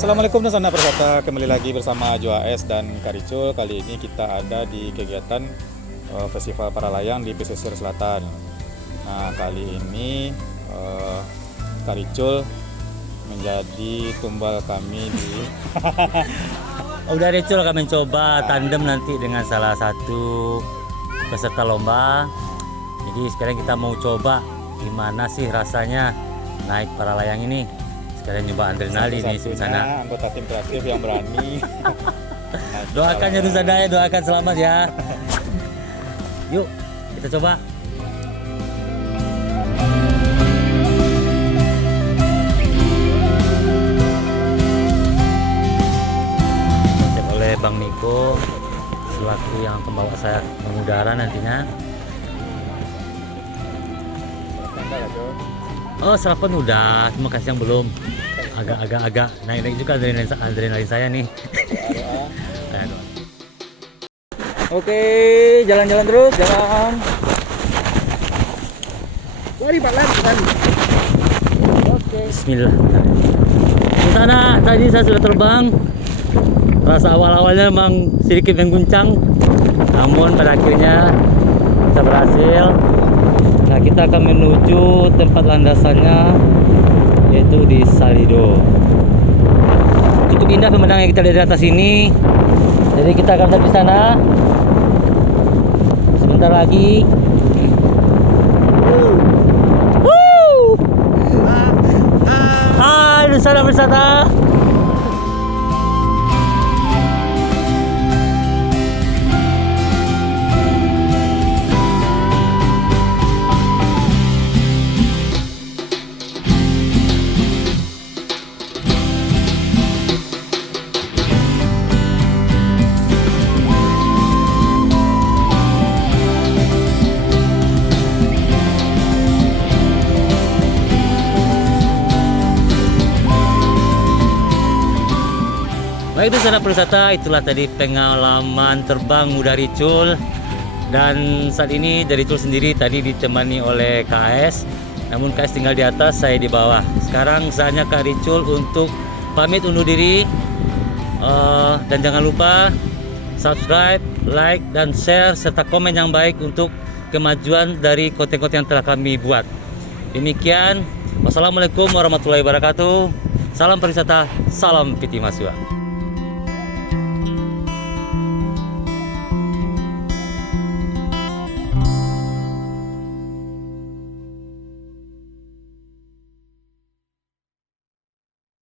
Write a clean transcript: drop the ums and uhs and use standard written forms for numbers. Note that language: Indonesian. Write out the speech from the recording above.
Assalamualaikum dan sana perkata, kembali lagi bersama Joa S dan Karicul. Kali ini kita ada di kegiatan Festival Para Layang di Pesisir Selatan. Nah, kali ini Karicul menjadi tumbal kami di Udah Ricul akan mencoba tandem nanti dengan salah satu peserta lomba. Jadi sekarang kita mau coba gimana sih rasanya naik para layang ini. Sekarang nyoba adrenalin nih di sana. Anggota tim kreatif yang berani. Doakan ya Rusada ya, doakan selamat ya. Yuk, kita coba. Cek oleh Bang Niko selaku yang pembawa saya mengudara nantinya. Oh, sarapan udah, cuma kasih yang belum. Agak naik juga adrenalin saya nih. Oke, jalan-jalan terus, jalan. Oke. Bismillah. Di sana tadi saya sudah terbang. Rasa awal-awalnya memang sedikit mengguncang, namun pada akhirnya kita berhasil. Nah, kita akan menuju tempat landasannya, yaitu di Salido. Cukup indah pemandangan yang kita lihat di atas ini. Jadi kita akan sampai di sana sebentar lagi. Hai, Nusana Wisata. Baik, itu sana perwisata, itulah tadi pengalaman terbang Muda Ricul. Dan saat ini dari Ricul sendiri tadi ditemani oleh KS, namun KS tinggal di atas, saya di bawah. Sekarang saatnya Kak Ricul untuk pamit undur diri. Dan jangan lupa subscribe, like, dan share serta komen yang baik untuk kemajuan dari konten-konten yang telah kami buat. Demikian, wassalamualaikum warahmatullahi wabarakatuh. Salam perwisata, salam Piti Masua.